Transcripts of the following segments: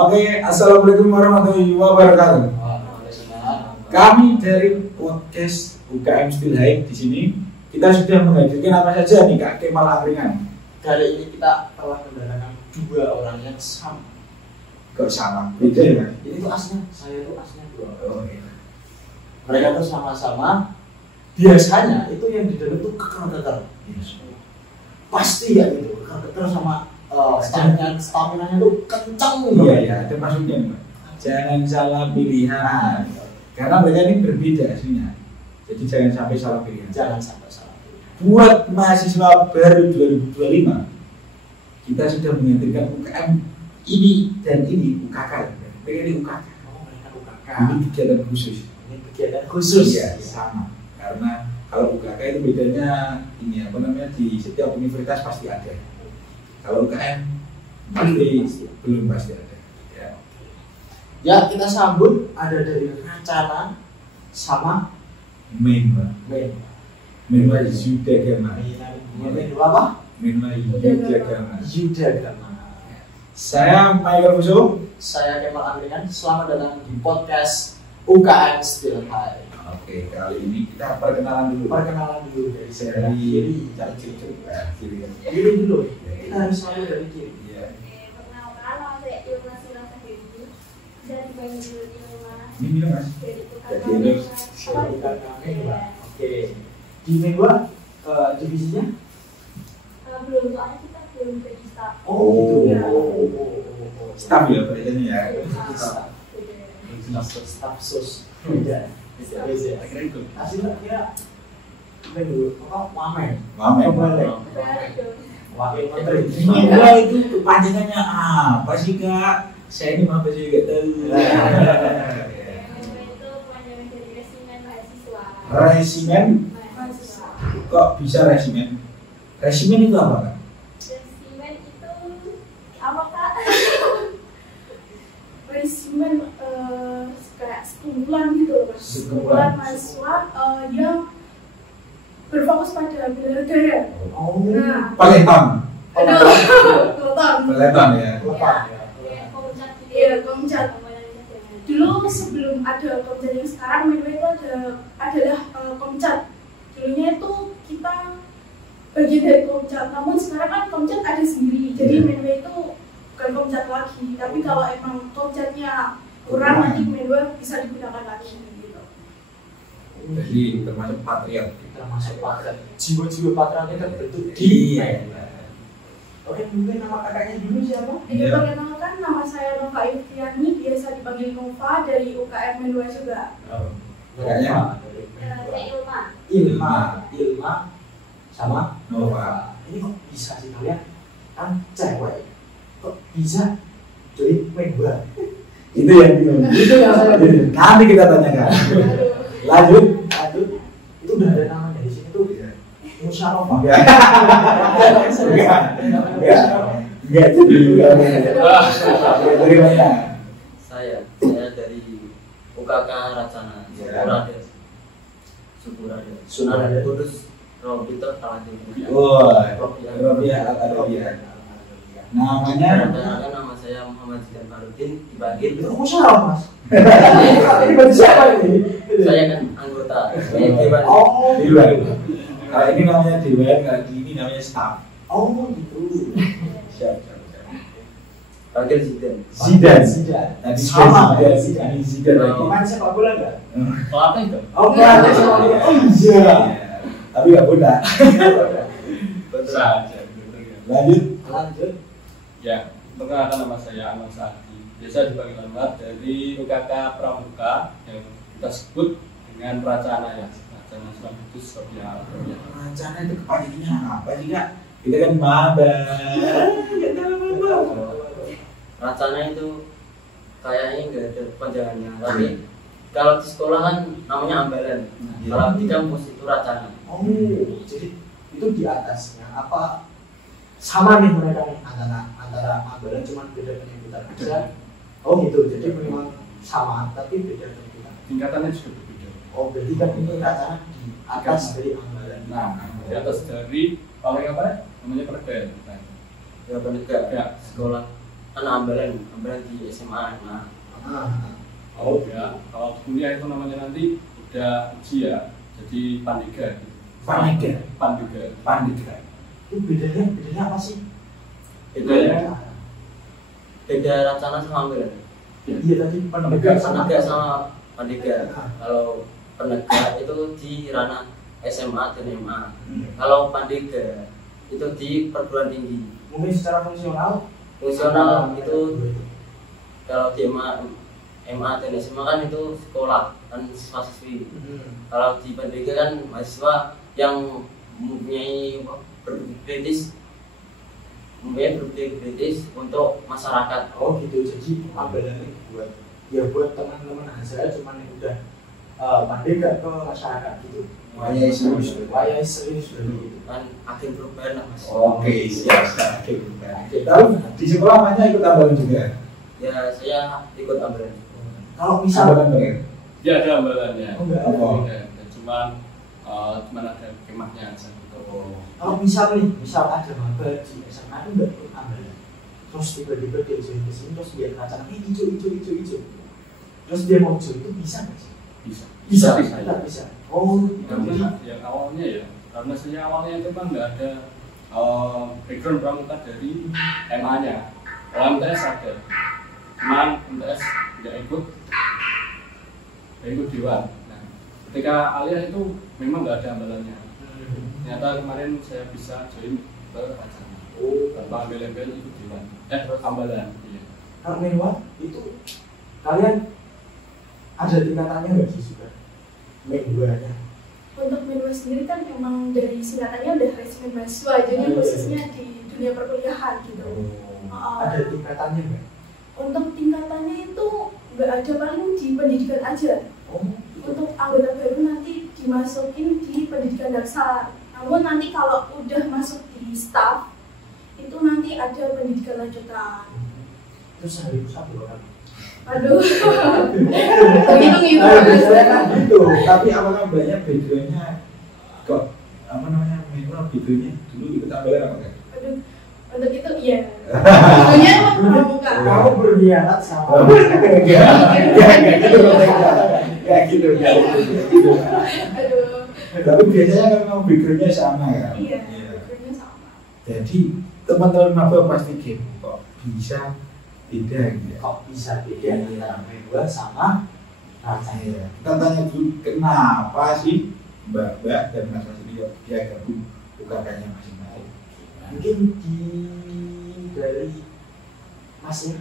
Oke, assalamualaikum warahmatullahi wabarakatuh. Kami dari podcast UKM Still High di sini kita sudah menghadirkan apa saja nih Kak Kemal Angkringan. Kali ini kita telah mendatangkan dua orang yang sama. Kok sama? Beda ya? Ini tuh aslinya, saya tuh aslinya dua orang. Oh, iya. Mereka tuh sama-sama. Biasanya itu yang di dalam tuh keker-keker. Pasti ya gitu, keker-keker sama stamina-nya tuh kencang. Iya ya, itu maksudnya Mbak. Jangan salah pilihan. Karena mereka ini berbeda aslinya. Jadi jangan sampai salah pilihan. Jangan sampai salah pilihan. Buat mahasiswa baru 2025, kita sudah menghadirkan UKM ini dan ini UKK. Mereka ini UKK. Oh, mereka UKK. Ini kegiatan khusus. Ini kegiatan khusus. Iya, sama. Karena kalau UKK itu bedanya ini apa namanya, di setiap universitas pasti ada. Kalau UKM pasti belum pasti ada. Ya, kita sambut ada dari Rencana sama Menwa Yudhagama. Menwa apa? Menwa Yudhagama. Yudhagama. Saya Michael Fuso. Saya Kemal Angkringan. Selamat datang di podcast UKM Still High. Oke, kali ini kita perkenalan dulu. Perkenalan dulu dari saya. Kiri dulu. Kita harus selalu dari kiri. Iya. Perkenalkan, nama saya Ilma Silasa Dewi dan dipanggil Ilma Ini minum Mas. dari Jadi, Oke. Di Menwa divisinya? belum, soalnya kita belum jadi staff. Oh, Iya. Staff ya perbedaannya ya. Staff sus. Beda. Hasilnya kira Menwa apa? Wamen. Wamen. Wakil Menteri. Menteri. Menwa itu kepanjangannya apa sih Kak? Saya ini apa sih nggak tahu. Itu kepanjangan dari Resimen Mahasiswa. Resimen? Mahasiswa. Kok bisa resimen? Resimen itu apa Kak? Resimen itu apa Kak? Resimen kayak sekumpulan gitu loh Mas. Sekumpulan mahasiswa yang berfokus pada bela negara. Oh. Nah, Paleton. Peloton. Ya. Iya, Komcat. Dulu sebelum ada Komcat yang sekarang, Menwa itu adalah Komcat. Dulunya itu kita bagian dari Komcat, namun sekarang kan Komcat ada sendiri. Jadi Menwa itu bukan Komcat lagi. Tapi kalau emang Komcatnya kurang, nanti Menwa bisa digunakan lagi gitu. Jadi termasuk patriot. Termasuk patriot. Jiwa-jiwa patriotnya terbentuk di Menwa. Oke, mungkin nama kakaknya dulu siapa? Iya. Perkenalkan, nama saya Nova Iftiani, biasa dipanggil Nova dari UKM Menwa juga. Kakaknya? Saya Ilma sama Nova. Ini kok bisa sih kalian? Kan cewek kok bisa dari Menwa? Itu yang bingung. Itu yang saya bingung. Nanti kita tanyakan. Lanjut. Itu udah ada namanya di sini tuh. Musyawarah. Enggak jadi. Dari mana? Saya dari UKK Racana Sunan Kudus Robito Talatin. Wah, Robiah Al-Adawiyah. Namanya? Nama saya Muhammad Zidan Farudin, dipanggil. Itu musyawarah Mas. Ini bagi siapa ini? Saya kan anggota Dewan. Oh, Dewan. Kalau ini namanya Dewan, kalau ini namanya staff. oh gitu. Siap. Panggil Zidan. Zidan. Tadi Sama ya, Zidan. Ini Zidan lagi. Pemain sepak bola enggak? Kalau apa itu? Oh, pelatih sepak bola. Oh iya. Tapi nggak bola. Lanjut. Ya, perkenalkan nama saya Ahmad Sadi. Biasa dipanggil Ahmad dari UKK Pramuka yang kita sebut dengan Racana ya. Racana Sunan Kudus Robiah. Rencana itu kepanjangannya apa sih Kak? Kita kan maba. Nggak tahu apa-apa. Racana itu kayaknya nggak ada panjangannya, tapi kalau di sekolah kan namanya ambalan. Kalau di kampus itu Racana. Oh, jadi itu di atasnya apa sama nih mereka nih antara ambalan cuma beda penyebutan aja. Oh gitu, jadi memang sama tapi beda penyebutan. Tingkatannya juga berbeda. Oh berarti kan ini Racana di atas dari ambalan. Nah, di atas dari paling apa? Namanya Perda. Ya penegak Ya. sekolah anak ambalan di SMA. Nah, Oh ya, kalau kuliah itu namanya nanti udah uji ya, jadi Pandega. Pandega. Itu bedanya apa sih? beda rencana sama ambalan. Iya tadi Penegak sama Pandega. Kalau penegak itu di ranah SMA dan MA. Kalau Pandega itu di perguruan tinggi. Mungkin secara fungsional Itu kalau di MA dan SMA kan itu sekolah kan siswa-siswi. Kalau di Pandega kan mahasiswa yang mempunyai berkritis untuk masyarakat. Oh gitu, jadi ambalan buat teman-teman aja, cuman yang udah Pandega ke masyarakat gitu. Wayai serius gitu. Kan agen perubahan lah mas. Oke, siap. Agen perubahan. Lalu di sekolah mana ikut ambalan juga? Ya saya ikut ambalan. Kalau misal Ya ada ambalannya. enggak Cuman ada kemahnya aja. kalau misal ada maba di SMA itu enggak ikut ambalan. Terus tiba-tiba dia join ke sini terus dia kacang hijau. Terus dia mau join itu bisa nggak sih? Bisa. Oh, yang awalnya ya, karena saya awalnya itu kan nggak ada background pramuka dari MA-nya. Kalau MTS ada, cuman MTS nggak ikut Dewan. Nah, ketika Alia itu memang nggak ada ambalannya. Ternyata kemarin saya bisa join ke Rajana. Tanpa ambil-ambil ikut Dewan. Ambalan. Iya. Kalau Menwa itu kalian ada tingkatannya nggak sih sudah? Menwanya? Untuk Menwa sendiri kan memang dari singkatannya udah resimen mahasiswa, jadi khususnya di dunia perkuliahan gitu. Ada tingkatannya nggak? Untuk tingkatannya itu nggak ada, paling di pendidikan aja. Untuk anggota baru nanti dimasukin di pendidikan dasar. Namun nanti kalau udah masuk di staff itu nanti ada pendidikan lanjutan. Terus hari itu satu orang. Aduh, gitu. Tapi apakah banyak backgroundnya kok Menwa backgroundnya dulu ikut ambalan apa enggak? Aduh, untuk itu iya. Tentunya emang pramuka. Kamu berkhianat sama. Enggak gitu. Aduh. Tapi biasanya kan memang backgroundnya sama kan? Iya, backgroundnya sama. Jadi teman-teman maba pasti kepo kok bisa beda gitu ya. Kok bisa beda antara Menwa sama Rajana? Kita tanya dulu kenapa sih Mbak dan Mas Asli dia gabung UKK-nya masing-masing. Mungkin dari Masnya.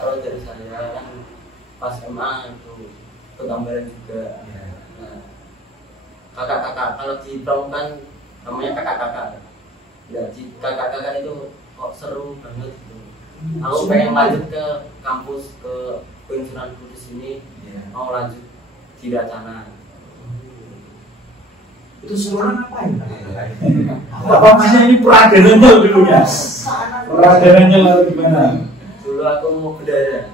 Kalau dari saya kan pas MA itu ikut ambalan juga. Nah, kakak-kakak kalau di pramuka kan namanya kakak-kakak. Ya di kakak-kakak itu kok seru banget gitu. Aku pengen lanjut ke kampus ke Sunan Kudus ini, mau lanjut di Rajana. Itu seruan apa ya? Apa masnya ini peradanannya dulunya? Peradanannya lalu gimana? Dulu aku mau bendara.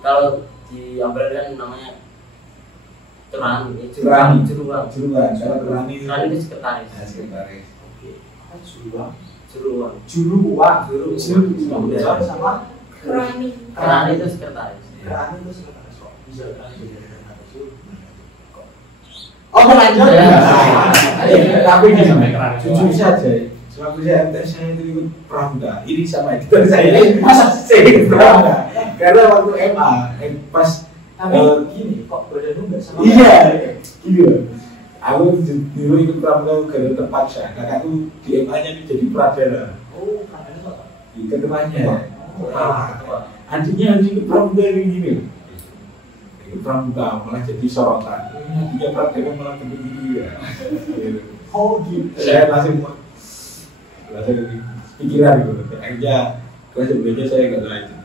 Kalau di ambalan kan namanya Juruan. Kalau Terani itu sekretaris. Sekretaris. Juruan sama Kerani itu sekretaris. Kerani itu sekretaris kok bisa Oh lanjut. Tapi ini jujur saja, sewaktu saya MTS saya itu ikut pramuka. Ini sama itu saya masa saya ikut pramuka. Karena waktu MA pas gini kok badanmu nggak sama? Iya, gitu. Aku dulu ikut pramuka karena terpaksa. Kakakku di MA-nya jadi pradana. Oh, pradana apa? Ketuanya. Adiknya harus ikut pramuka gini. Pramuka malah jadi sorotan. Dia pradana malah begini ya. Oh gitu. Saya langsung pikiran gitu. Akhirnya kelas sebelumnya saya nggak lanjut.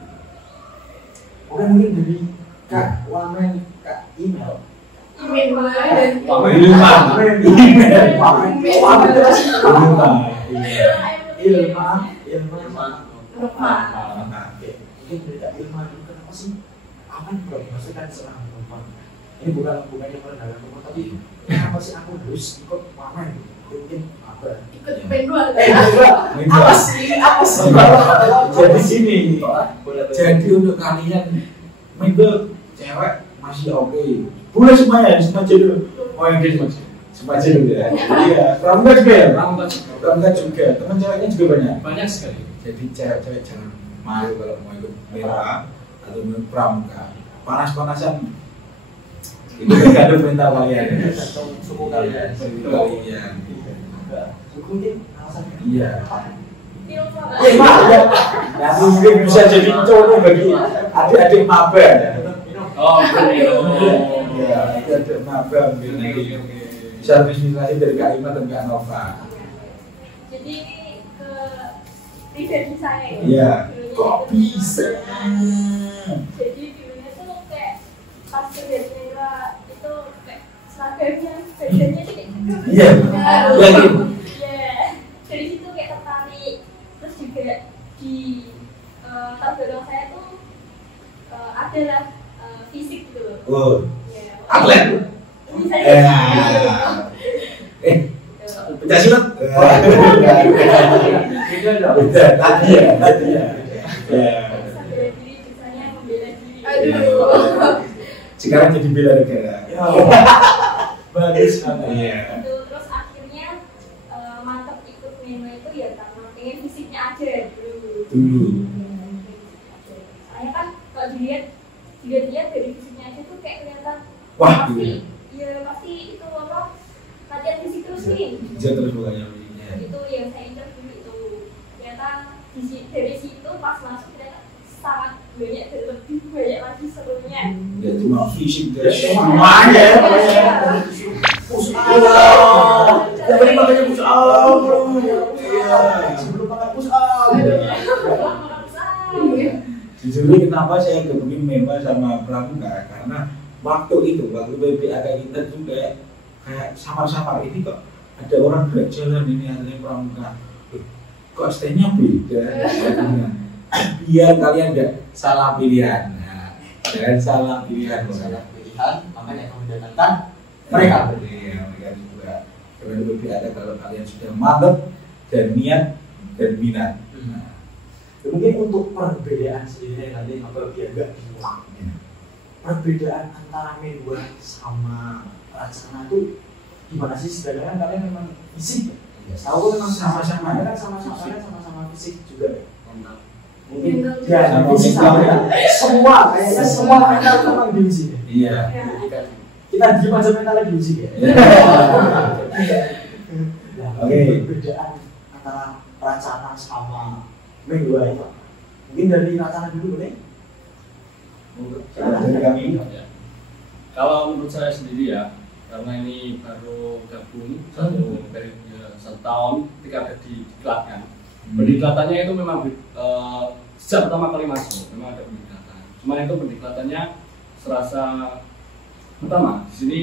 Oke, mungkin dari Kak Wamen, Kak Email. Mungkin dari Kak Ilma dulu, kenapa sih? Apa yang maksudnya serang perempuan? Ini bukan yang merendahkan perempuan, tapi kenapa sih aku harus ikut Wamen? Mungkin mabar. ikut manual. Apa sih? Jadi gini, jadi untuk kalian minggu cewek masih oke, boleh semuanya, semua dulu. Oh yang gitu semua dulu ya. Iya, pramuka juga ya. Pramuka juga, teman ceweknya juga banyak. Banyak sekali. Jadi cewek-cewek jangan malu kalau mau ikut merah atau mau pramuka. Panas-panasan itu tergantung mental kalian. Suku kalian. Suku kalian. Suku mungkin alasannya. Iya. Ilmu. Nanti mungkin bisa jadi contoh bagi adik-adik maba. Oh, Iya, adik maba mungkin bisa inspirasi dari Kak Ima dan Kak Nova. Jadi ke pribadi saya ya. Iya. Dulunya Kok itu- bisa? Jadi dulunya tuh kayak pas kerja di Mega itu kayak seragamnya badannya tuh kayak gitu. Iya. Yakin? Iya. Dari situ kayak tertarik. Terus juga di latar belakang saya tuh adalah fisik gitu loh. Oh, Iya. atlet. Ini saya Pencak silat? Beda dong. Beda, tadi ya. Ya. bela diri, biasanya membela diri. Aduh. Sekarang jadi bela negara. Bagus banget. Iya. Itu terus akhirnya mantap ikut Meno itu ya karena pengen fisiknya aja dulu. Dulu. Soalnya kan kalau dilihat dari fisiknya aja tuh kayak kelihatan Wah, pasti pasti itu apa latihan fisik terus nih. Jangan terus mulanya. Itu yang saya ingat dulu itu ternyata dari situ pas masuk ternyata sangat banyak dan lebih banyak lagi serunya. Ya cuma fisik dan semuanya. Push up. Yang penting makanya push up. Iya. Sebelum makan push up. Jujur kenapa saya kepingin memang sama pramuka karena waktu BPAK kita juga kayak samar-samar ini kok ada orang gerak jalan ini artinya pramuka kok stylenya beda biar kalian nggak salah pilihan. Nah, jangan salah pilihan. Salah pilihan, makanya kami datangkan mereka. Iya, mereka juga karena BPAK kalau kalian sudah mantap dan niat dan minat. Nah, Mungkin untuk perbedaan sendiri nanti apa biar nggak bingung. Perbedaan antara Menwa sama Racana itu gimana sih sebenarnya? Kalian memang fisik ya? Tahu memang sama-sama kan sama-sama fisik juga ya? Mungkin ya Sama fisik mental sama ya? ya. Semua kayaknya semua mental memang diuji ya. iya. Kita diem aja mentalnya diuji ya. Nah, Oke. perbedaan antara Racana sama Menwa itu mungkin dari Racana dulu nih. Dari kami. Ya. Kalau menurut saya sendiri ya, karena ini baru gabung satu periode 1 tahun ketika ada di diklatkan. Pendiklatannya itu memang sejak pertama kali masuk memang ada pendiklatan. Cuma itu pendiklatannya serasa pertama di sini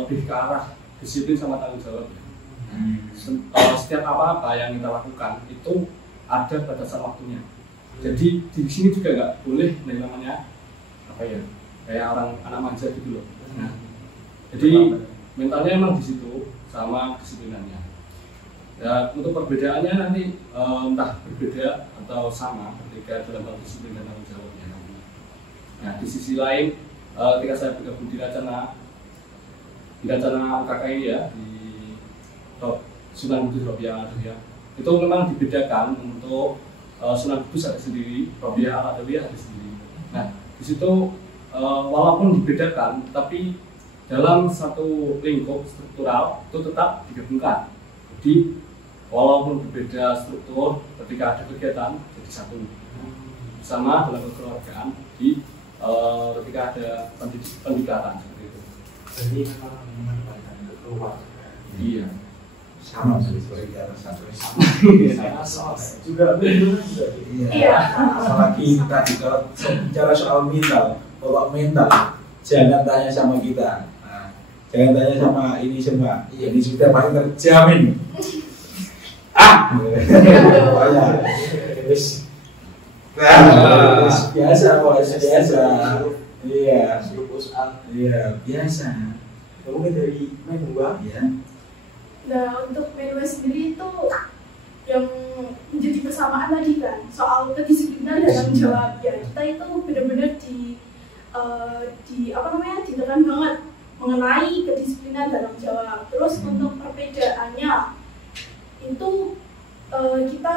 lebih ke arah disiplin sama tanggung jawab. Setiap apa-apa yang kita lakukan itu ada batasan waktunya. Jadi di sini juga nggak boleh yang namanya apa ya kayak orang anak manja gitu loh. Nah, jadi mentalnya emang di situ sama disiplinannya. Ya untuk perbedaannya nanti entah berbeda atau sama ketika dalam hal disiplin dan tanggung jawabnya nanti. Nah di sisi lain ketika saya bergabung di Racana UKK ini ya di Sunan Kudus Robiah Adawiyah itu memang dibedakan untuk Sunan Kudus ada sendiri, Robiah Adawiyah ada sendiri. Nah di situ walaupun dibedakan, tapi dalam satu lingkup struktural itu tetap digabungkan. Jadi walaupun berbeda struktur, ketika ada kegiatan jadi satu. Sama dalam kekeluargaan di ketika ada pendekatan seperti itu. Jadi memang menempatkan keluar. Iya. Sama seperti atas satu Sama juga betul juga. Iya. Apalagi kita bicara soal mental, bawa mental, jangan tanya sama kita. Nah, jangan tanya sama ini semua. Ini sudah pasti terjamin. Pokoknya, wis. Nah, biasa, biasa. Iya. Suruh push up. Iya, biasa. Mungkin dari Menwa Iya. Nah, untuk Medway sendiri itu yang menjadi kesamaan tadi kan soal kedisiplinan dan tanggung jawab ya, kita itu benar-benar ditekan banget mengenai kedisiplinan dan tanggung jawab. Terus untuk perbedaannya itu kita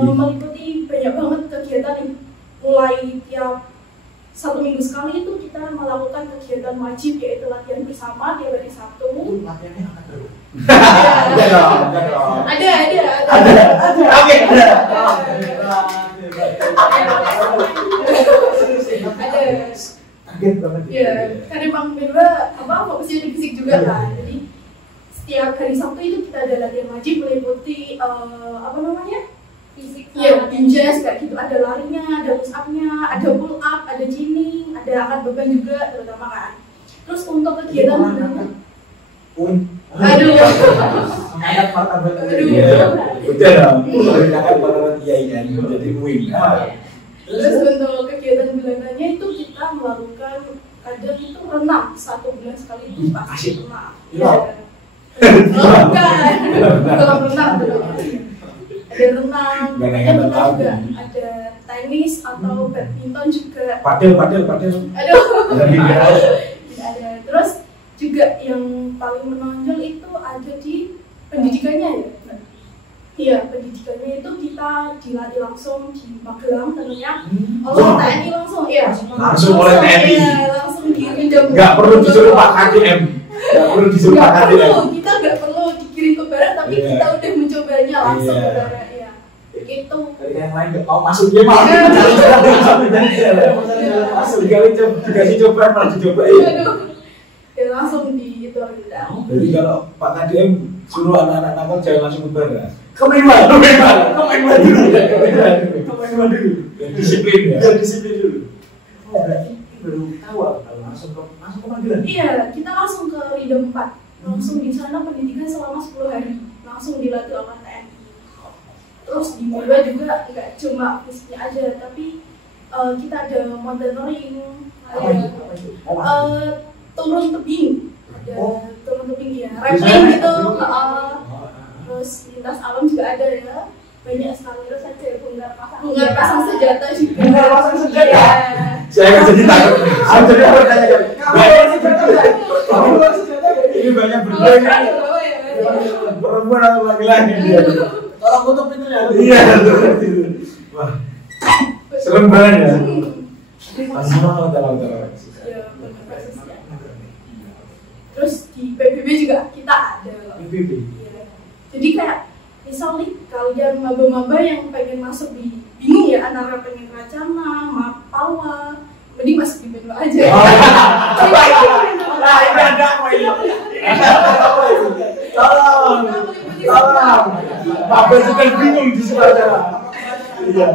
meliputi banyak banget kegiatan nih, mulai tiap 1 minggu sekali itu kita melakukan kegiatan wajib, yaitu latihan bersama tiap hari Sabtu. Latihannya akan terus. Ada. Oke, ada. Kaget banget. Iya, karena emang Medwa fokusnya di fisik juga kan. Jadi setiap hari Sabtu itu kita ada latihan wajib meliputi fisik. Iya, binjas kayak gitu. Ada larinya, ada push up-nya, ada pull up, ada gyming, ada angkat beban juga terutama kan. Terus untuk kegiatan aduh. Angkat martabat. Iya. Udah dong. Angkat martabat kiai kan jadi win. Terus untuk kegiatan bulanannya itu kita melakukan kadang itu renang 1 bulan sekali itu pasti renang. Iya. Bukan. Dalam renang ada renang, kemudian kita juga ada tenis atau badminton juga. Padel. Aduh. Ada. Terus juga yang paling menonjol itu ada di pendidikannya ya. Iya, pendidikannya itu kita dilatih langsung di Magelang tentunya. Oleh TNI langsung, iya. Langsung oleh TNI. Iya, langsung dikirim. Nggak perlu disuruh Pak KDM. Kita nggak perlu dikirim ke barat, tapi kita udah mencobanya langsung ke barat. Iya, gitu. Dari yang lain nggak mau masuk dia malah. Masuk dikasih coba malah dicobain. Ya langsung di itu aja. Jadi kalau Pak KDM suruh anak-anak nakal jangan langsung ke barat. Kemenwan dulu. Disiplin ya. Disiplin dulu. Oh, berarti baru tahu kalau langsung ke panggilan. Iya, kita langsung ke Ridho 4. Langsung di sana pendidikan selama 10 hari. Langsung dilatih oleh TNI. Terus di Medway juga nggak cuma fisiknya aja, tapi kita ada mountaineering, turun tebing, turun tebing ya, rappelling gitu, terus lintas alam juga ada ya, banyak sekali. Terus ada bongkar pasang senjata juga. Bongkar pasang senjata. Iya. Saya nggak jadi takut. Saya jadi bertanya kan. Ini banyak berbeda. Perempuan atau laki-laki dia. Tolong tutup pintunya. Iya. Wah, serem banget ya. Tahu. Ya, terus di PBB juga kita ada. PBB. Iya. Jadi kayak misal nih kalian maba-maba yang pengen masuk di bingung ya antara pengen Racana, Mapalwa, mending masuk di Medway aja. Nah, ini ada apa ini? Tolong. Bapak sedang bingung di sebelah sana. Iya.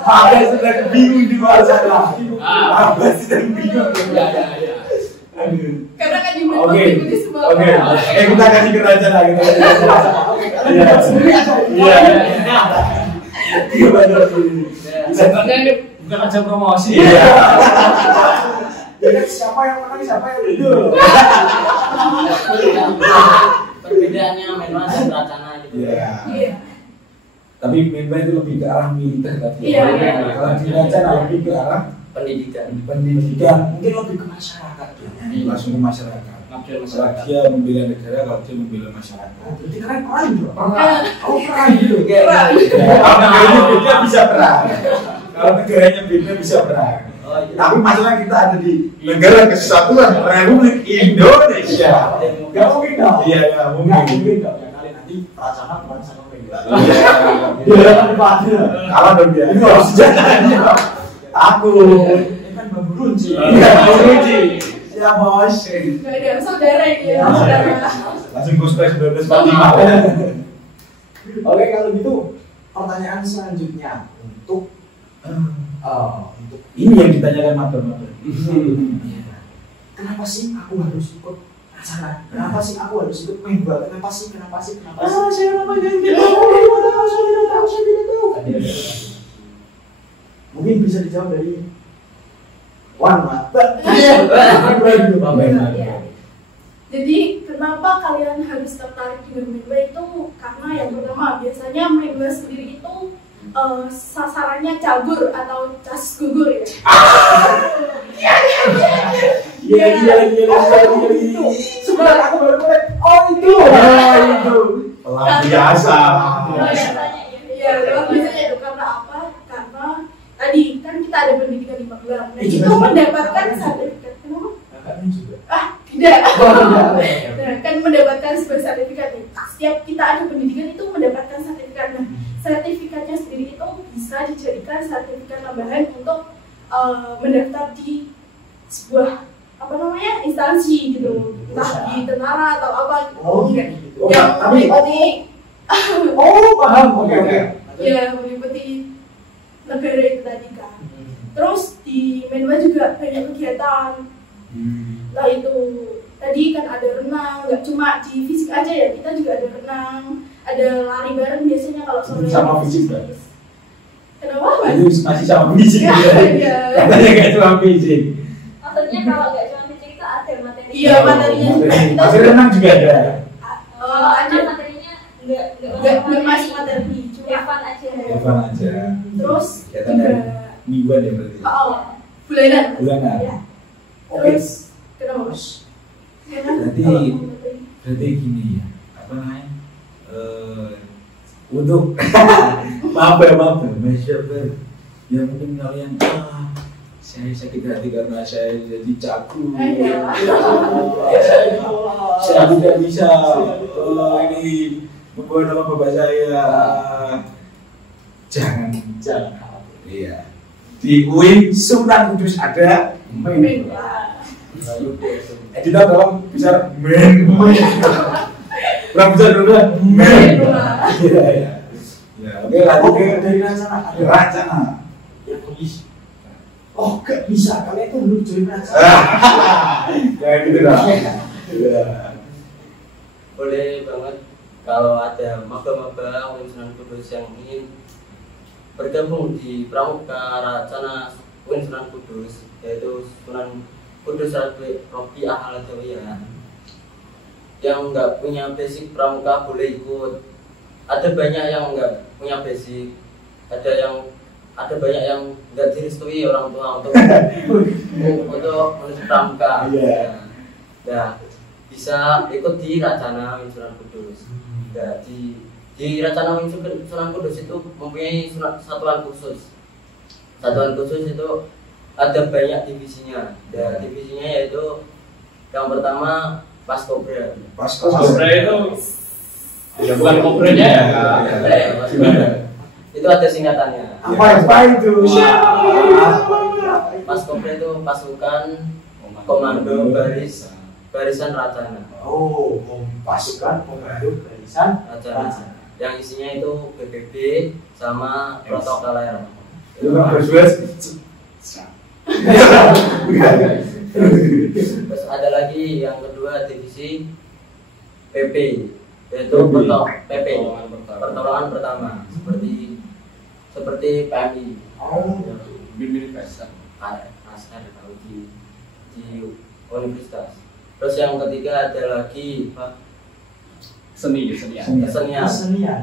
Bapak sedang bingung di luar sana. Bapak sedang bingung. Karena kan di Medway ikuti semua. Oke. Kita kasih ke Raja lah. Iya. Iya. Iya benar ini. Sebenarnya bukan aja promosi. Iya. Jadi siapa yang menang, siapa yang itu. Perbedaannya memang dan Racana gitu. Iya. Tapi Medway itu lebih ke arah militer tadi. Iya. Kalau di Racana lebih ke arah Pendidikan. pendidikan, Mungkin lebih ke masyarakat. langsung ke masyarakat. Kalau dia membela negara, kalau dia membela masyarakat. Berarti kalian perang juga. Perang. Oh, perang gitu. Perang. Kalau negaranya beda bisa perang. Kalau negaranya beda bisa perang. Oh, iya. Tapi masalah kita ada di negara kesatuan Republik Indonesia. Gak mungkin dong. Iya, nggak Nggak mungkin. mungkin dong. Ya kali nanti Racana perang sama Medway. Iya. Dia kan depannya. Kalah dong dia. Ini harus senjatanya. Aku. Ini kan bambu runci. Iya, Ruji. Ya bos. Nggak ada saudara ya, saudara. Langsung gospel 1945. Oke, kalau gitu pertanyaan selanjutnya untuk Ini yang ditanyakan mater-mater. kenapa sih aku harus ikut acara? Kenapa sih aku harus ikut Medway? Kenapa sih? Saya namanya Saya tidak tahu. Mungkin bisa dijawab dari Wan, Mat. Iya. Jadi kenapa kalian harus tertarik dengan Midway itu? Karena yang pertama, biasanya Midway sendiri itu sasarannya cabur atau cas gugur ya. Iya. Sebentar aku baru mulai. Oh itu. Pelan biasa. Iya, biasanya itu karena apa? Karena tadi kan kita ada pendidikan di Magelang. Nah, itu mendapatkan sertifikat. Kenapa? Kakaknya juga. Tidak. Nah, kan mendapatkan sebuah sertifikat nih. Setiap kita ada pendidikan itu mendapatkan sertifikat. Nah, sertifikatnya sendiri itu bisa dijadikan sertifikat tambahan untuk mendaftar di sebuah instansi gitu, entah di tentara atau apa gitu. Oh, Enggak. gitu. Yang meliputi Paham. Oke. ya meliputi negara itu tadi kan. Terus di Menwa juga banyak kegiatan. Lah itu tadi kan ada renang, nggak cuma di fisik aja ya, kita juga ada renang, ada lari bareng biasanya kalau sore. Sama fisik, Mbak? Kenapa, Mas? Itu masih sama fisik ya. Iya. Katanya kayak cuma fisik. Maksudnya kalau nggak cuma fisik itu ada materi. Iya, materinya juga kita Tapi renang juga ada. ada. Materinya nggak Nggak masuk materi, cuma Evan aja. Evan aja. terus Kegiatan juga dari mingguan ya berarti. bulanan. Bulanan. Ya. Oke. Terus kenapa, Mas? Berarti gini ya, apa namanya? Untuk maaf ya masyarakat yang mungkin kalian saya sakit hati karena saya jadi caku. Iya. Saya tidak bisa ini membawa nama bapak saya. Jangan. Iya. Di UIN Sunan Kudus ada Editor tolong bisa Berapa besar dulu kan? Iya. Ya, oke lanjut ke Dari rencana ada rencana. yang bisa. Oh, gak bisa. Kalian itu belum join rencana. Ya gitu lah. Iya. Boleh banget kalau ada maba-maba UIN Sunan Kudus yang ingin bergabung di Pramuka Racana UIN Sunan Kudus, yaitu Sunan Kudus Robiah Al-Adawiyah. Yang nggak punya basic pramuka boleh ikut. Ada banyak yang nggak punya basic, ada banyak yang nggak direstui orang tua untuk menuju pramuka. Iya. Nah, bisa ikut di Racana UIN Sunan Kudus. Nah, di Racana UIN Sunan Kudus itu mempunyai satuan khusus. Satuan khusus itu ada banyak divisinya. Dan divisinya yaitu yang pertama Paskobra. Kobra itu ya bukan kobranya ya. Itu ada singkatannya. Apa itu? Paskobra itu pasukan komando barisan Racana. Oh, pasukan komando barisan Racana. Yang isinya itu BPB sama protokoler. Itu kan bersuas. Terus ada lagi yang kedua divisi PP, yaitu PP pertolongan pertama seperti PMI. Mirip pesan. Askar kalau di universitas. Terus yang ketiga ada lagi kesenian. Ya.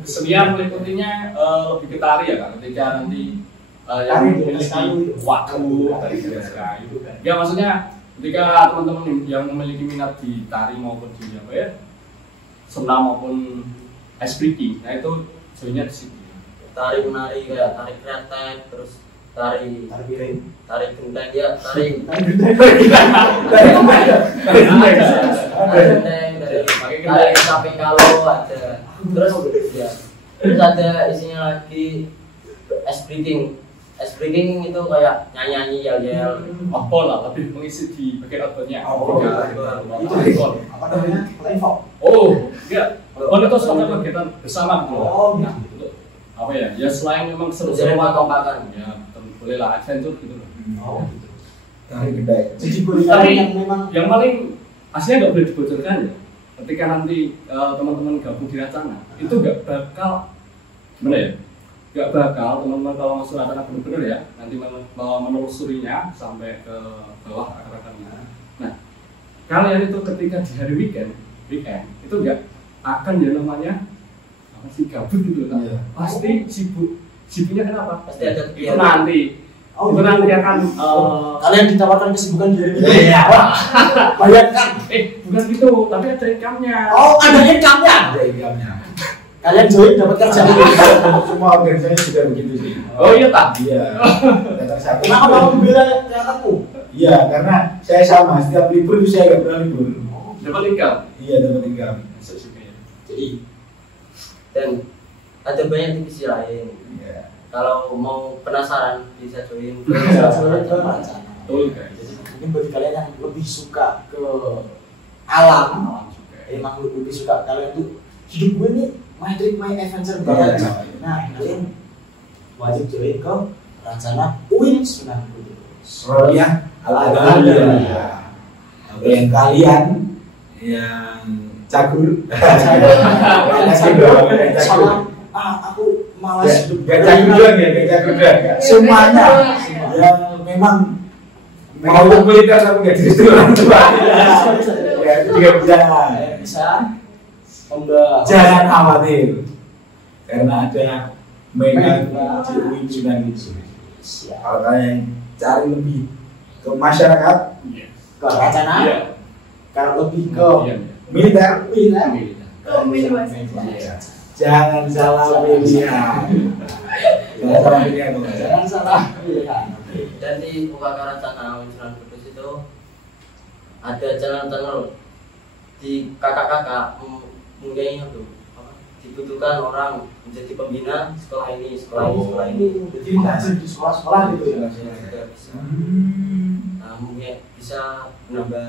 Kesenian meliputinya lebih ke tari ya kan, ketika nanti yang memiliki waktu tari di atas kayu. Ya maksudnya ketika teman-teman yang memiliki minat di tari maupun di apa ya, senam maupun ice breaking, nah itu joinnya di situ. Tari menari kayak tari kretek, terus tari genteng ya, tari sapi kalau ada. Terus ada isinya lagi ice breaking itu kayak nyanyi yel Apa lah lebih mengisi di bagian outboundnya. Itu apa namanya? Level. Oh, iya. Itu suatu kegiatan bersama gitu. Oh, Nah, untuk apa ya? Ya selain memang Jadi kompakan. ya boleh lah adventure gitu loh. Oh, gitu. Tarik kedai. Jadi boleh Tapi yang memang yang paling aslinya nggak boleh dibocorkan ya. Ketika nanti teman-teman gabung di Racana, itu nggak bakal gimana ya? Nggak bakal teman-teman kalau masuk Racana benar-benar ya, nanti menelusurinya sampai ke bawah akar-akarnya. Nah, kalian itu ketika di hari weekend itu nggak akan ya namanya apa sih gabut gitu kan? Iya. Pasti sibuknya kenapa? Pasti ada Itu kegiatan. nanti Oh, itu nanti akan kalian ditawarkan kesibukan dari Iya. bayangkan. bukan gitu, tapi ada income-nya. Oh, ada income-nya. Ada income-nya. Kalian join dapat kerja. Semua organisasi sudah begitu sih. Oh iya tak? Iya. Datang satu. Kenapa kamu membela kreatorku? Iya, karena saya sama setiap libur itu saya nggak pernah libur. Dapat income. Iya, dapat income. Masuk juga ya. Jadi dan ada banyak divisi lain. Iya. Kalau mau penasaran bisa join. Bisa join ke Rencana. Betul guys. Jadi mungkin bagi kalian yang lebih suka ke alam, Juga. emang lebih suka kalian tuh hidup gue nih my dream my adventure banget. Iya. Nah, kalian wajib join ke Rencana UIN Sunan Kudus. Royah Al-Adaliyah. Yang kalian yang cagur. Sama aku malas hidup Gak cagur doang ya, gak cagur doang. semuanya. Yang memang mau militer tapi gak jadi orang tua. Ya, itu juga bisa. Bisa membawa. Jangan khawatir karena ada Mega di UIN Sunan Kudus. Siap. Kalau kalian cari lebih ke masyarakat, Iya. Ke Rencana. Iya. Kalau lebih ke Iya. militer, Milan. iya. Jangan salah pilihan. Jangan salah pilihan. Jangan salah pilihan. Dan di UKK Rencana Sunan Kudus itu ada channel-channel di kakak-kakak mungkin itu apa, dibutuhkan orang menjadi pembina sekolah ini, sekolah ini. Jadi ngajar di sekolah-sekolah gitu ya. Juga bisa. Nah, mungkin bisa menambah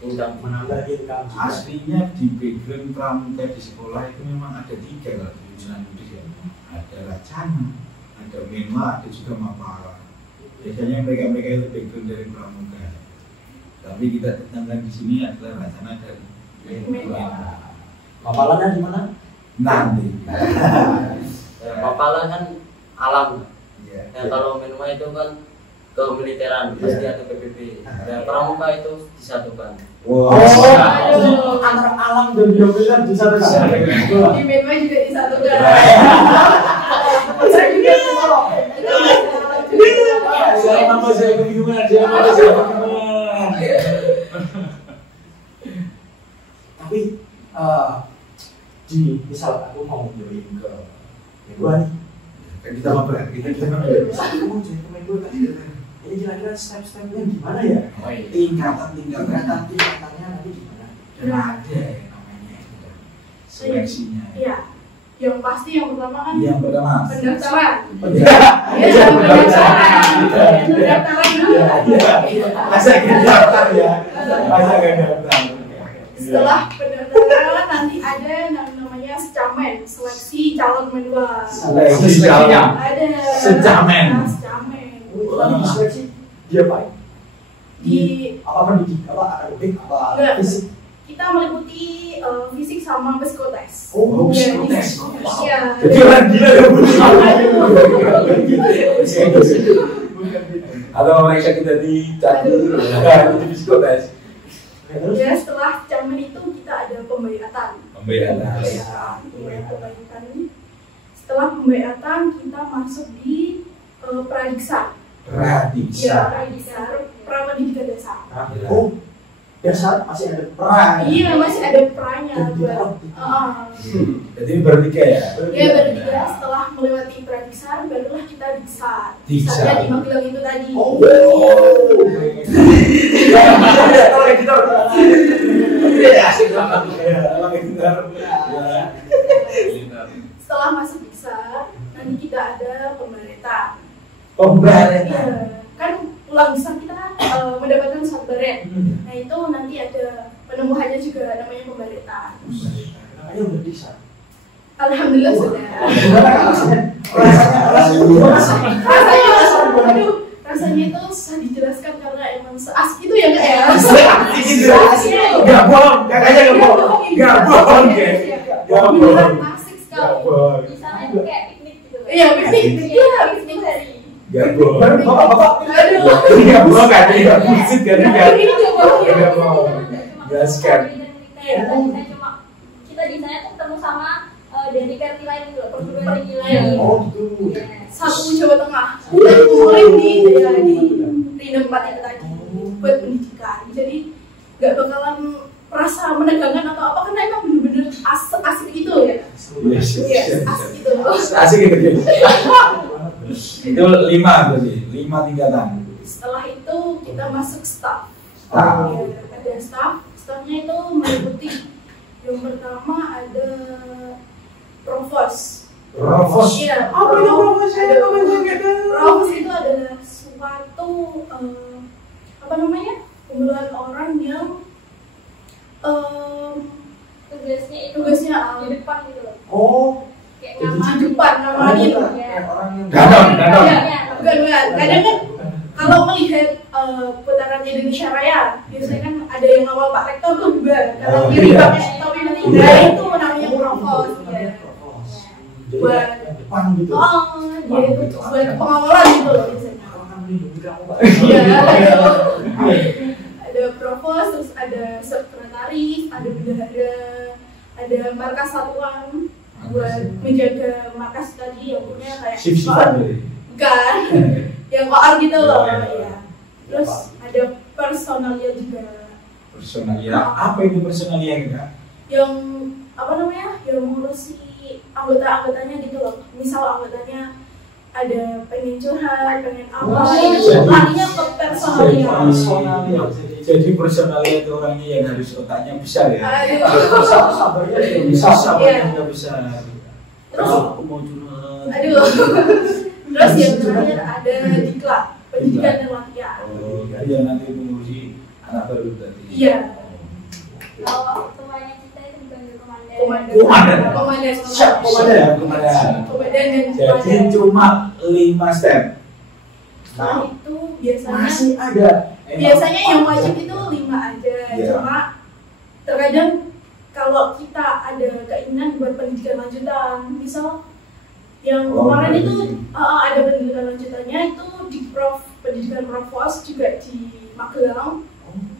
income. Menambah income juga. Aslinya di background pramuka di sekolah itu memang ada 3 kalau di Sunan Kudus ya. Ada Racana, ada Menwa, ada juga Mapala. Biasanya mereka itu background dari pramuka. Tapi kita tetangga di sini adalah Racana dan Menwa. Mapalannya di mana? Nanti. Ya, Mapala kan alam. Iya. Ya, kalau Menwa itu kan kemiliteran, pasti ada PBB. Ya, pramuka itu disatukan. Wow. Oh, antara alam dan biomiliter di satu sisi. Di Menwa juga disatukan. Saya juga mau. Saya kebingungan. Tapi di misal aku mau join ke Menwa nih. Kita ngobrol, kita ngobrol. Aku mau join ke Menwa kan. Ini kira-kira step-stepnya gimana ya? Tingkatannya nanti gimana? Dan ada yang namanya itu, seleksinya. Iya. Yang pasti yang pertama kan Yang pertama. pendaftaran. Iya. Iya, pendaftaran dulu. Masa gak daftar ya? Masa gak daftar? Setelah pendaftaran nanti ada yang namanya secamen, seleksi calon Menwa. Seleksi calon. Ada Secamen. Nah, secamen. Tadi di seleksi dia apa? Di Apa pendidik? Apa akademik? Apa Enggak. fisik? kita meliputi fisik sama psikotes. Oh, Iya, psikotes. Iya. Jadi orang gila ya Bu. Atau mereka kita dicatur, di psikotes. Ya, setelah camen itu kita ada pembayatan. Pembayatan. Pembayatan. Setelah pembayatan kita masuk di pradiksa. Pradiksa. Iya, pradiksa. Prapendidikan dasar. Oh, dasar masih ada pra. Iya, masih ada pranya buat. Jadi bertiga ya. Ya, bertiga setelah melewati pradiksa barulah kita diksa. Diksa. Saya di Magelang itu tadi. Oh. Setelah masuk diksa, nanti kita ada pembaretan. Pembaretan. Iya, kan pulang diksa kita mendapatkan surat baret. Nah itu nanti ada penemuannya juga namanya pembaretan. Namanya udah bisa. Alhamdulillah sudah. Rasanya itu susah dijelaskan karena emang seasik itu ya nggak ya? Gak bohong, kakaknya gak bohong. Gak bohong, guys. Gak bohong. Asik Gak sekali. bohong. Di sana itu kayak piknik gitu. Iya, piknik. Iya, Iya, piknik. hari. Enggak bohong. Bapak-bapak Aduh. Enggak bohong kan? Enggak bullshit kan? Enggak. Ini nggak bohong ya. Enggak bohong. Nggak scam. Kita di sana tuh ketemu sama dari versi lain gitu, perguruan tinggi lain. Oh gitu. Satu Jawa Tengah. Udah kumpulin di Rinem 4 itu tadi buat pendidikan. Jadi nggak bakalan merasa menegangkan atau apa karena emang bener-bener asik gitu ya. Yes, Yes, asik gitu. Asik gitu. Itu 5 berarti, 5 tingkatan. Setelah itu kita masuk staff. Staff. Ya, ada staff. Staffnya itu meliputi yang pertama ada provos. Provos. Iya. Apa itu provos? Provos itu adalah suatu apa namanya kumpulan orang yang tugasnya Di depan gitu loh. Oh, Kayak Jadi di ngaman. depan ngamanin. kayak orang yang Danon. Iya, bukan. Kadang kan kalau melihat putaran Indonesia Raya, biasanya kan ada yang ngawal Pak Rektor tuh juga. Kalau Oh, kiri iya. pakai topi meninggal itu namanya provos. Ya. Jadi Buat yang depan gitu. oh, dia itu buat pengawalan gitu loh biasanya. Orang yang melindungi kamu Pak. Iya, ada provos, terus ada sekretaris, ada bendahara, ada markas satuan buat menjaga markas tadi yang punya kayak Sip-sipan berarti. bukan yang koar gitu loh Iya. ya. Terus ada personalia juga Personalia. Apa itu personalia enggak? yang apa namanya yang ngurusi anggotanya gitu loh. Misal anggotanya ada pengen curhat, pengen apa, Oh, itu jadi- larinya ke personalia. Personalia. Jadi personalia itu orangnya yang harus otaknya besar ya. Aduh. Sabarnya juga bisa. Bisa sabarnya Iya. juga besar. Terus Aku mau curhat. aduh. Terus yang terakhir ada diklat, pendidikan dan latihan. Oh, dia nanti mengurusi anak baru berarti. Iya. Kalau temannya kita itu dipanggil komandan. Komandan. Komandan. Siap, komandan. Komandan. Komandan dan Jadi komandan. cuma 5 step. Nah, itu biasanya Masih ada. biasanya yang wajib itu 5 aja. Iya. Cuma terkadang kalau kita ada keinginan buat pendidikan lanjutan, misal yang Oh, kemarin itu berarti. ada pendidikan lanjutannya itu di pendidikan provos juga di Magelang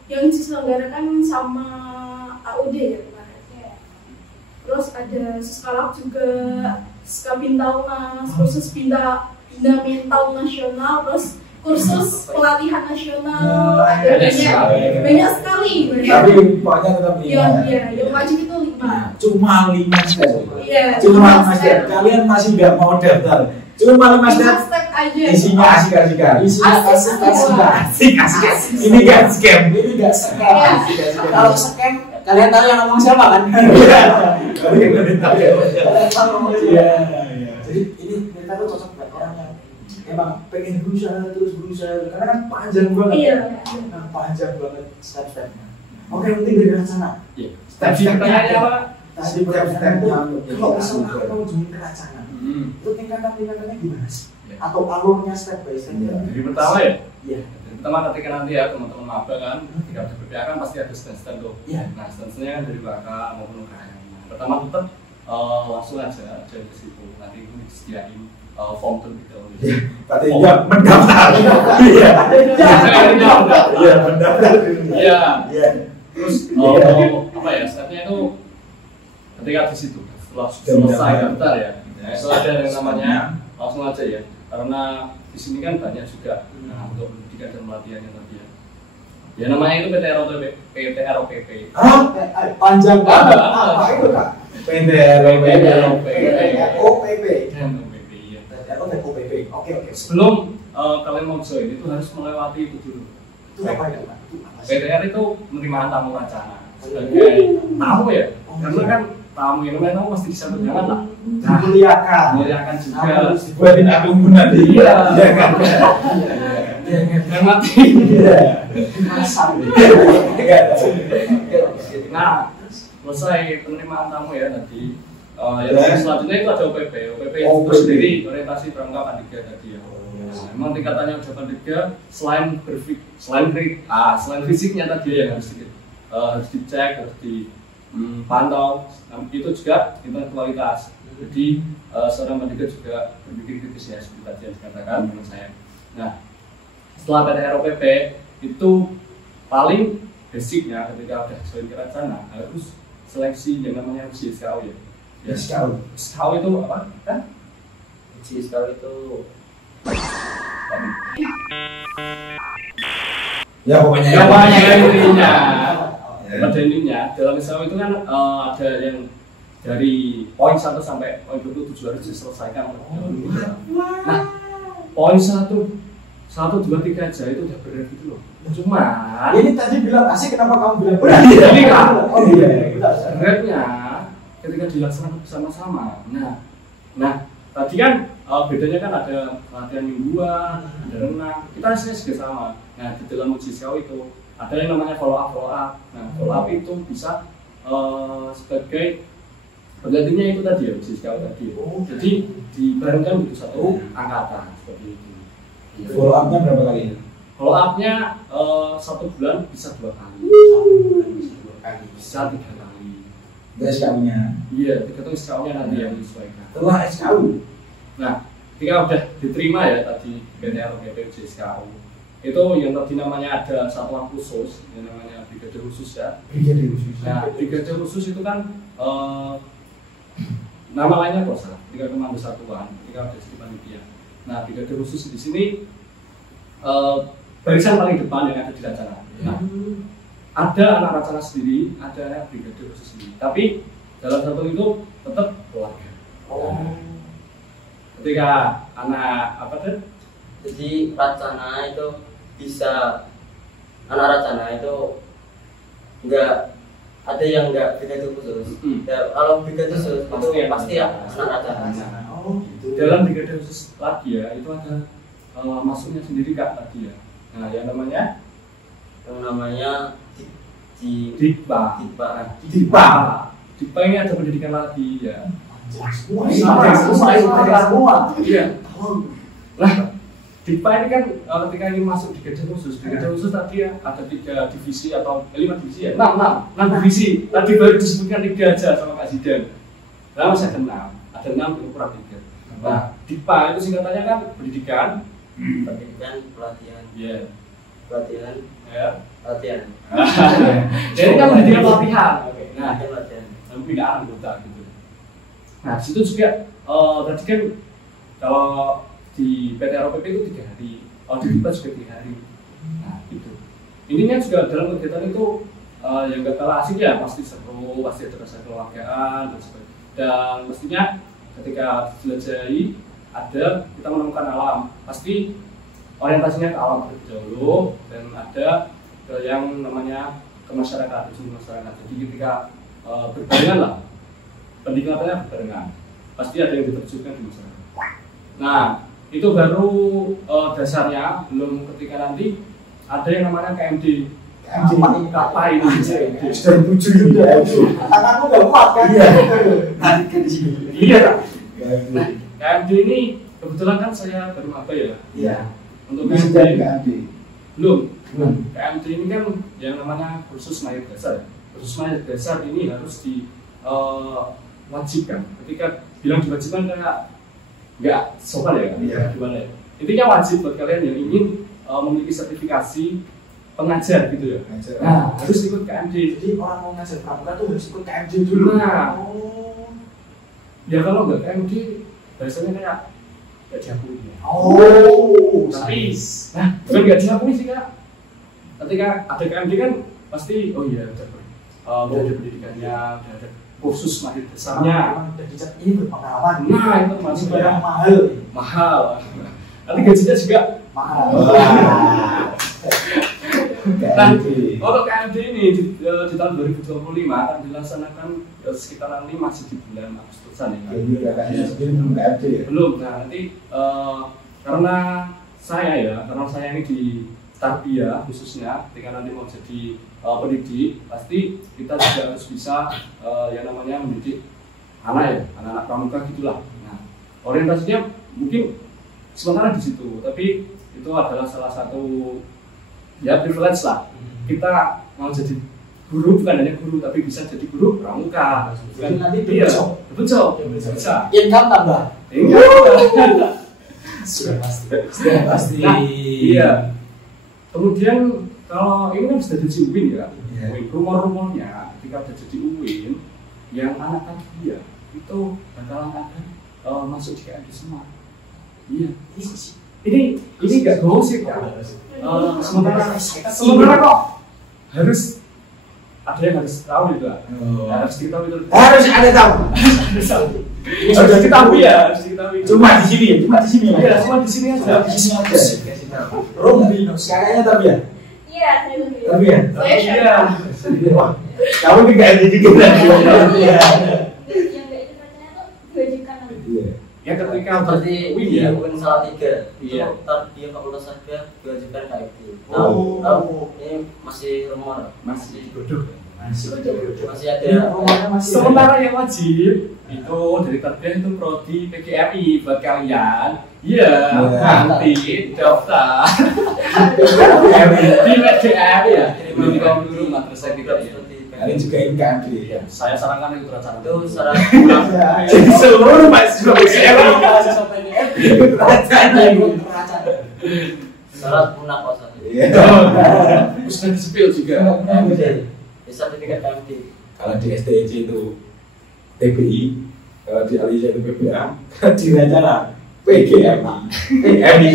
yang diselenggarakan sama AUD ya kemarin. Terus ada Seskalak juga, Skabintaunas, kursus Bina Mental Nasional, terus kursus pelatihan nasional, ada banyak sekali. Tapi pokoknya tetap 5. Yang wajib itu 5. Cuma 5 step. Iya, Cuma 5 step. Kalian masih nggak mau daftar. Cuma 5 step. step aja. Isinya asik-asikan. Isinya asik-asikan. Asik-asikan. Ini nggak scam. Ini nggak scam. Iya. Kalau scam, kalian tahu yang ngomong siapa kan? Kalian tahu ya. Kalian tahu ngomong siapa. Iya, iya. Jadi ini mental itu cocok buat orang yang emang pengen berusaha terus berusaha karena kan panjang banget. Iya. Nah, panjang banget step-stepnya. Oke, penting dari rencana. Iya. Step-stepnya apa? Tadi Step-stepnya pertanyaannya kalau misalnya aku mau join ke rencana, itu tingkatan-tingkatannya gimana sih? Iya. Atau alurnya step by step? Jadi pertama ya, Iya. jadi pertama ketika nanti ya teman-teman maba kan, ketika ada BPA kan pasti ada stand-stand tuh. Iya. Nah stand-standnya kan dari kakak maupun UKM. Nah, pertama tetap langsung aja ke situ. Nanti itu disediain form terlebih dahulu. Katanya mendaftar. Iya. Iya, mendaftar. Iya. Iya. Terus Iya. apa ya stepnya itu ketika di situ setelah Sudah selesai mendaftar. daftar ya, itu ada yang namanya langsung aja ya, karena di sini kan banyak juga untuk pendidikan dan pelatihannya tadi ya. Ya namanya itu PTROPP. Hah? Panjang banget. Ah, Apa itu kak? PTROPP. OPP. Dan OPP ya. OPP. Oke. Sebelum kalian mau join itu harus melewati itu dulu. Itu apa itu kak? Itu apa sih? PTR itu penerimaan tamu wacana sebagai tamu ya, karena kan tamu yang namanya tamu pasti disambut jangan lah. Nah, Muliakan. muliakan juga. Harus Buatin akuntan nanti. Iya. Iya kan? Dan mati. Iya. Pasang. Nah, selesai penerimaan tamu ya tadi. Ya. Yang selanjutnya itu ada OPP. OPP itu OPP. sendiri orientasi pramuka Pandega tadi ya. Nah, memang tingkatannya udah Pandega selain fisiknya tadi yang harus dicek, harus dipantau. Itu juga intelektualitas. Jadi seorang pendidik juga berpikir kritis ya, seperti tadi yang dikatakan menurut saya. Nah, setelah PTROPP itu paling basicnya ketika udah join ke Racana harus seleksi yang namanya uji SKU ya. Ya, SKU itu apa? Kan? Uji SKU itu Ya pokoknya intinya. Pada intinya dalam SKU itu kan ada yang dari poin 1 sampai poin 27 harus diselesaikan. Nah, poin 1, 2, 3 aja itu udah berat gitu loh. Cuma Ini tadi bilang asik, kenapa kamu bilang berat? Jadi kan, Oh iya, beratnya ketika dilaksanakan bersama-sama. Nah, tadi kan bedanya kan ada latihan mingguan, ada renang. Kita hasilnya juga sama. Nah, di dalam uji SKU itu ada yang namanya follow up. Nah, follow up itu bisa sebagai penggantinya itu tadi ya, uji SKU tadi. Jadi dibarengkan di satu angkatan seperti itu. follow up-nya berapa kali? Follow up-nya 1 bulan bisa 2 kali. Bisa 3 kali. Udah SKU-nya. Iya, tergantung SKU-nya nanti yang disesuaikan. Setelah SKU. Nah, ketika udah diterima ya tadi PTROPP uji SKU, itu yang tadi namanya ada satuan khusus, yang namanya brigade khusus ya. Brigade khusus. Nah, brigade khusus itu kan nama lainnya Kosa, ketika komando satuan, ketika udah jadi panitia. Nah, brigade khusus di sini barisan paling depan yang ada di Racana. Nah, ada anak Racana sendiri, ada brigade khusus sendiri. Tapi dalam satu itu tetap keluarga. Ketika anak apa tuh? jadi Racana itu bisa anak Racana itu enggak ada yang enggak brigade khusus. Ya, kalau brigade khusus pasti ya anak Racana. Dalam brigade khusus lagi ya, itu ada masuknya sendiri Kak tadi ya. Nah, yang namanya Dikpa. Dikpa ini ada pendidikan lagi ya. Semua. Iya. Nah, Dikpa ini kan ketika ingin masuk brigade khusus tadi ya ada 3 divisi atau 5 divisi ya, 6 divisi. Tadi baru disebutkan 3 aja sama Kak Zidan. Nah, masih ada 6 yang kurang 3. Nah, Dikpa itu singkatannya kan pendidikan, pelatihan. ya, Pelatihan. ya. Latihan. Jadi kan pendidikan pelatihan. Nah, Latihan. pembinaan anggota gitu. Nah, di situ juga tadi kan kalau di PTROPP itu 3 hari, di Dikpa juga 3 hari. Nah, gitu. Intinya juga dalam kegiatan itu yang gak kalah asik ya, pasti seru, pasti ada rasa kekeluargaan dan sebagainya. Dan mestinya ketika dijelajahi ada kita menemukan alam, pasti orientasinya ke alam terlebih dahulu dan ada ke yang namanya ke masyarakat, masyarakat. Jadi ketika berbarengan lah, pendidikannya berbarengan, pasti ada yang diterjunkan di masyarakat. Nah, itu baru dasarnya, belum ketika nanti ada yang namanya KMD. Apa ini? Sudah 7 ya. Tanganmu nggak kuat kan? Iya. Iya. Nah, KMD ini kebetulan kan saya baru apa ya? Iya. Untuk KMD. Belum. KMD ini kan yang namanya kursus naik dasar. Kursus naik dasar ini harus diwajibkan. Ketika bilang diwajibkan kayak nggak sopan ya? Iya. Gimana ya? Intinya wajib buat kalian yang ingin memiliki sertifikasi pengajar gitu ya. Nah, harus ikut KMD. Jadi orang mau ngajar pramuka tuh harus ikut KMD dulu. Nah, ya kalau nggak KMD, biasanya kayak nggak diakui. Tapi, nah, bukan nggak diakui sih Kak. Ketika ada KMD kan pasti, oh iya, udah ada pendidikannya, udah ada kursus mahir dasarnya. Udah dicap ini berpengalaman. Nah, itu masih yang mahal. Nanti gajinya juga Mahal. Nah, untuk KMD ini di tahun 2025 akan dilaksanakan sekitar nanti masih di bulan Agustusan ya. Kakaknya sendiri belum KMD ya? Belum. Nah, nanti karena saya ini di tarbiyah khususnya, ketika nanti mau jadi pendidik, pasti kita juga harus bisa yang namanya mendidik anak-anak pramuka gitulah. Nah, orientasinya mungkin sementara di situ, tapi itu adalah salah satu ya privilege lah. Kita mau jadi guru bukan hanya guru tapi bisa jadi guru pramuka. Jadi nanti Iya, betul. bisa. Income tambah. Iya. Sudah pasti. Nah, iya. Kemudian kalau ini kan sudah jadi UIN ya, Iya. rumor-rumornya ketika sudah jadi UIN, yang anak tadi ya itu bakalan ada masuk di KMD semua. Iya. Ini nggak gosip ya. Sementara kok harus ada yang harus tahu itu. Harus diketahui itu. Harus ada tahu. Harus diketahui ya, harus diketahui. Cuma di sini, Iya, cuma di sini aja. Di sini aja. Kasih tahu. Rombinus, kakaknya tapi ya. Iya, saya lebih. Tapi ya. Iya. Wah, kamu juga ada juga. Iya. Yang nggak itu pacarnya tuh diwajibkan nanti. Iya. Ya ketika Seperti UIN di ya. UIN salah 3 Iya. itu ntar dia fakultas saja diwajibkan KMD. Oh. Ini masih rumor, Masih bodoh. masih ada. Sementara yang wajib itu dari tarbiyah itu prodi PGRI buat kalian. Iya, nanti daftar di PGRI ya. Belum kamu dulu madrasah kita ya. Kalian juga ini KMD. Iya, saya sarankan itu rencana. Itu syarat Jadi seluruh mahasiswa PGRI. syarat munakosan. Iya. Bisa di-spill juga. Bisa sertifikat KMD. Kalau di STC itu TBI, kalau di Alisa itu PBA, kalau di Rencana PGMI. PGMI.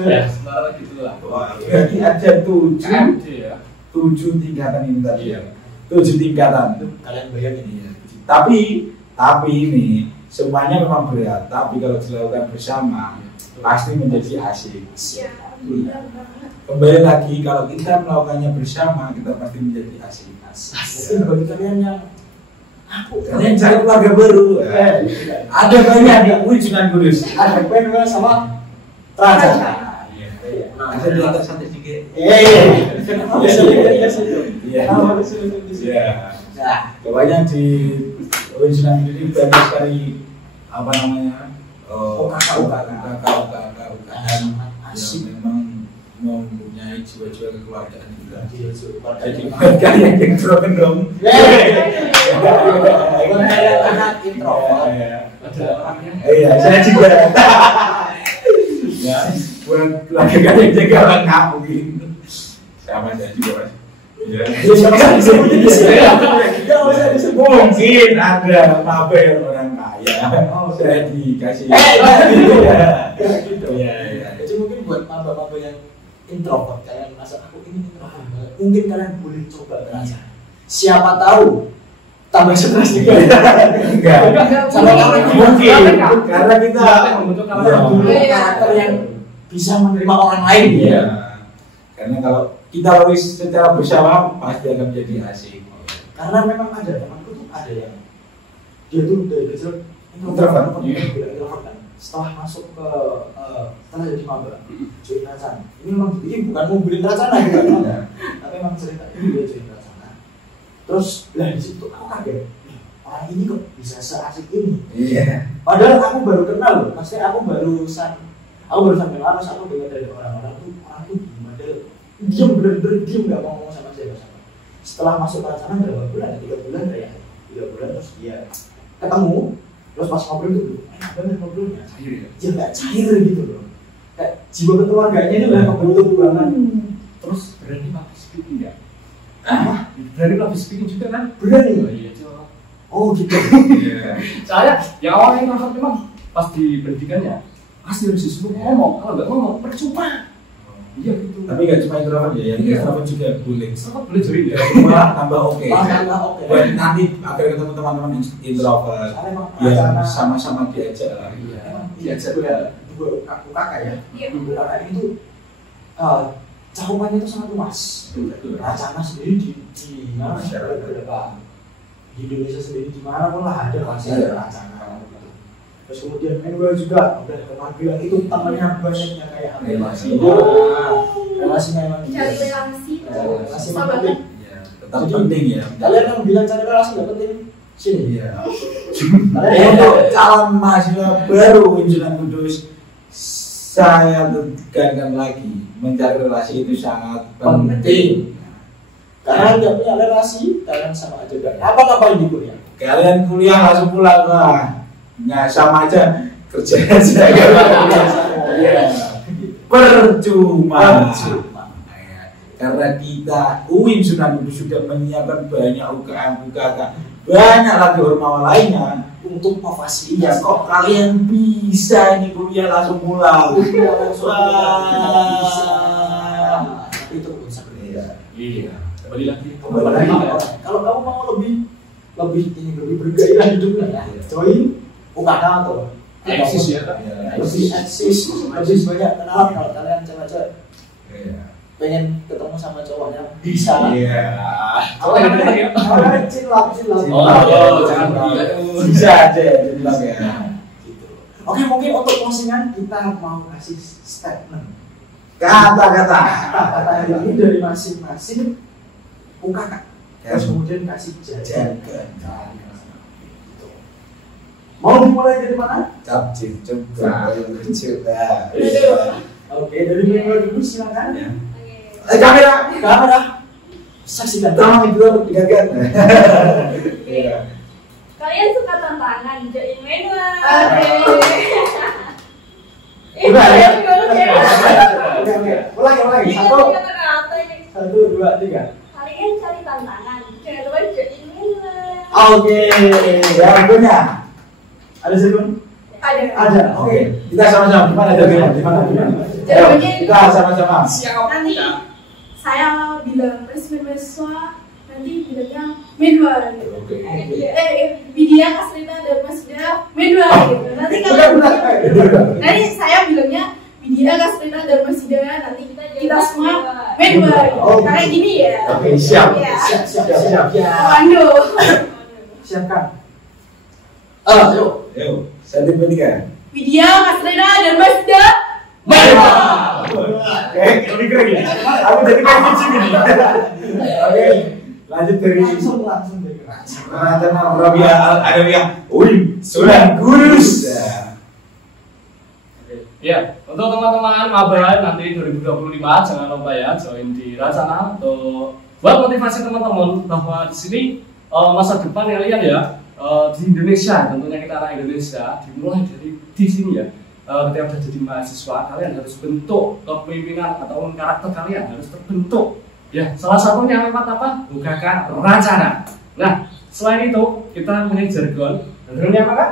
Ya, sementara gitulah. Wah, berarti ada KMD ya. 7 tingkatan ini tadi. Iya. 7 tingkatan. Kalian bayangin ini ya. Tapi ini semuanya memang berat. Tapi kalau dilakukan bersama pasti menjadi asik. Iya, benar banget. Kembali lagi kalau kita melakukannya bersama kita pasti menjadi asik. Mungkin bagi kalian yang Kalian cari keluarga baru. Ada banyak di Ujian Kudus. ada pengen sama Raja. Ada di atas satu sedikit. Iya. Iya. Pokoknya di Ujian ini banyak sekali apa namanya UKK yang memang mempunyai jiwa-jiwa kekeluargaan juga. Jadi bukan yang terkendom. Anak introvert. Ada orangnya. Iya, saya juga. Ya, buat keluarga yang jaga lengkap mungkin. Sama saya juga mas. Ya. Mungkin ada maber orang kaya. Saya dikasih. Iya. Jadi mungkin buat maba-maba yang introvert, kalian merasa aku ini introvert banget, mungkin kalian boleh coba belajar. Siapa tahu tambah stres juga. Enggak. Sama kalian Mungkin karena kita membentuk karakter yang bisa menerima orang lain. Iya. Karena kalau kita lalui secara bersama pasti akan menjadi asik. Karena memang ada temanku tuh ada yang dia tuh dari kecil Introvert. introvert kan. Setelah masuk ke setelah jadi maba join Racana, ini memang ini bukan ngumpulin Racana gitu kan, tapi memang cerita ini dia join Racana. Terus lah di situ aku kaget, orang ini kok bisa seasik ini. Iya. Padahal aku baru kenal loh, maksudnya aku barusan kenal, terus aku dengar dari orang tuh model diam, bener-bener diam, nggak mau ngomong sama siapa-siapa. Setelah masuk Racana berapa bulan? 3 bulan ya, 3 bulan terus dia ketemu, terus pas ngobrol tuh enak banget ngobrolnya. Cair ya. Ya nggak cair gitu loh, kayak jiwa kekeluarganya itu udah kebentuk banget. Terus berani public speaking ya? Berani public speaking juga kan? Berani. Oh iya coba. Oh gitu. Iya. Saya yang awalnya introvert memang pas di pendidikannya pasti harus disuruh ngomong, kalau nggak ngomong percuma. Iya gitu. Tapi nggak cuma introvert ya, yang Iya. introvert juga boleh. Sangat boleh join ya. Malah tambah oke. Oke. Buat nanti agar ketemu teman-teman introvert Karena emang yang Racana sama-sama diajak lah. emang Diajak dua kakak ya. Iya. Dua kakak ini tuh cakupannya itu sangat luas. Racana sendiri di mana beberapa di Indonesia sendiri di mana pun lah ada masih ada Racana. Terus kemudian Manuel juga udah kenal bilang itu temannya banyaknya kayak apa? Relasi. Relasinya emang Cari relasi itu relasi susah penting. banget. Iya, tetap penting ya. Kalian yang bilang cari relasi nggak penting sini. Iya. Kalian Untuk calon mahasiswa baru Ujian Kudus, saya tekankan lagi, mencari relasi itu sangat penting. Karena nggak punya relasi, kalian sama aja kan. Apa-ngapain di kuliah? Kalian kuliah langsung pulang lah. Nggak sama aja kerja aja. Iya. Percuma. Karena kita UIN Sunan Kudus sudah menyiapkan banyak UKM, UKK, banyak lagi ormawa lainnya Untuk memfasilitasi. ya kok kalian bisa ini kuliah langsung pulang. Kuliah langsung Wah. bisa. Tapi itu bisa berbeda. Iya. Kembali lagi. Kembali lagi. Kalau kamu mau lebih bergairah hidupnya ya, join UKK atau Eksis ya. lebih eksis, lebih banyak kenalan. Kalau kalian cewek-cewek Iya. pengen ketemu sama cowoknya bisa. Iya. Cilap. Oh, jangan gila. Bisa aja bilang ya. Gitu. Oke, mungkin untuk closingan kita mau kasih statement. Kata-kata. Kata ini dari masing-masing UKK. Terus kemudian kasih jajan. Jajan. Gitu. Mau dimulai dari mana? Capcin coba yang kecil dah. Oke, dari Minggu dulu silakan. Ya. Oke. Kamera. Saksikan. Tolong itu untuk digagal. Iya. Kalian suka tantangan, join manual. Udah, ya? Oke. Ulangi. Satu, dua, tiga. Kalian cari tantangan, jangan lupa join manual. Oke. Ya punya. Ada Zirkun? Ada. Oke. Kita sama-sama gimana jawabannya? Gimana? Jawabannya Kita sama-sama. Nanti saya bilang resmi mahasiswa, nanti bilangnya manual gitu. Oke. Widya Kasrina dan Mas Widya manual gitu. Nanti kalau nanti saya bilangnya Widya Kasrina dan Mas Widya, nanti kita semua manual gitu. Oh. Kayak gini ya. Oke, siap. Ya. Siap. Komando. Siapkan. Yuk. Yuk, 1, 2, 3. Widya Kasrina dan Mas Widya Oke, lebih keren ya. Aku jadi kayak kucing ini. Oke, lanjut dari Langsung dari Rencana Rabia Al-Adawiyah UIN Sunan Kudus. Ya, untuk teman-teman maba nanti 2025 jangan lupa ya join di Racana atau buat motivasi teman-teman bahwa di sini masa depan kalian ya di Indonesia, tentunya kita anak Indonesia dimulai dari di sini ya. Ketika sudah jadi mahasiswa, kalian harus bentuk kepemimpinan ataupun karakter kalian harus terbentuk. Ya, salah satunya lewat apa? UKK Racana. Nah, selain itu kita punya jargon. Jargonnya apa kan?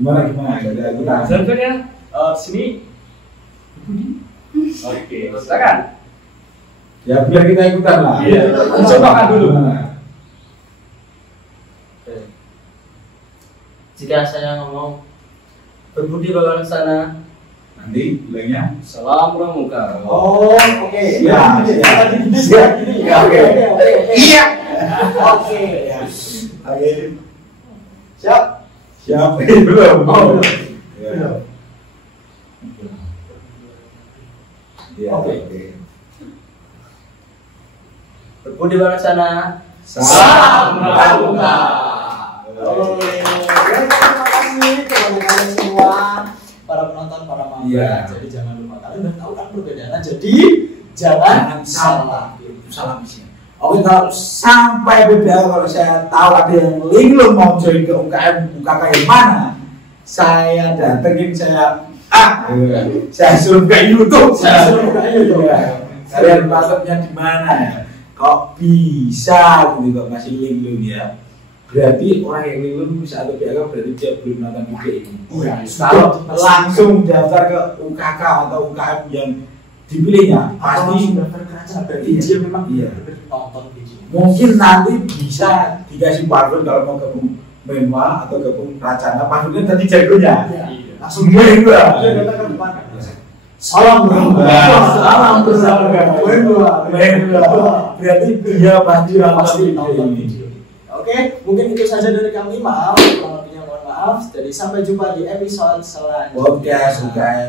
Gimana? Kita. Jargonnya di sini. Oke, silakan. Ya biar kita ikutan lah. Iya. Coba kan dulu. Jika saya ngomong berbudi walaksana, Nanti bilangnya. Salam Pramuka. Oh, oke. Siap. Oke. Iya. Oke. Oke. Siap. Siap. Belum. Oh, Ya. Iya. Oke. berbudi walaksana. Salam Pramuka. Terima kasih kepada kalian semua, para penonton, para maba. Iya. Jadi jangan lupa, kalian udah tahu kan perbedaannya. Jadi jangan salah. Salah isinya. Oke, kalau sampai beda, kalau saya tahu ada yang linglung mau join ke UKM UKK yang mana, saya datengin, saya suruh ke YouTube. Saya suruh ke YouTube. Kalian masuknya di mana ya? Kok bisa gitu kok masih linglung ya? Berarti orang yang linglung bisa atau PAK berarti dia belum nonton video ini. Iya. Kalau langsung daftar ke UKK atau UKM yang dipilihnya pasti daftar ke Racana, berarti dia memang nonton video. mungkin nanti bisa dikasih password kalau mau gabung Menwa atau gabung Racana, passwordnya tadi jagonya Langsung Menwa. Salam Salam Menwa. berarti dia pasti nonton ini. video. Oke, mungkin itu saja dari kami. Maaf, kalau lebihnya mohon maaf. Jadi sampai jumpa di episode selanjutnya. Podcast UKM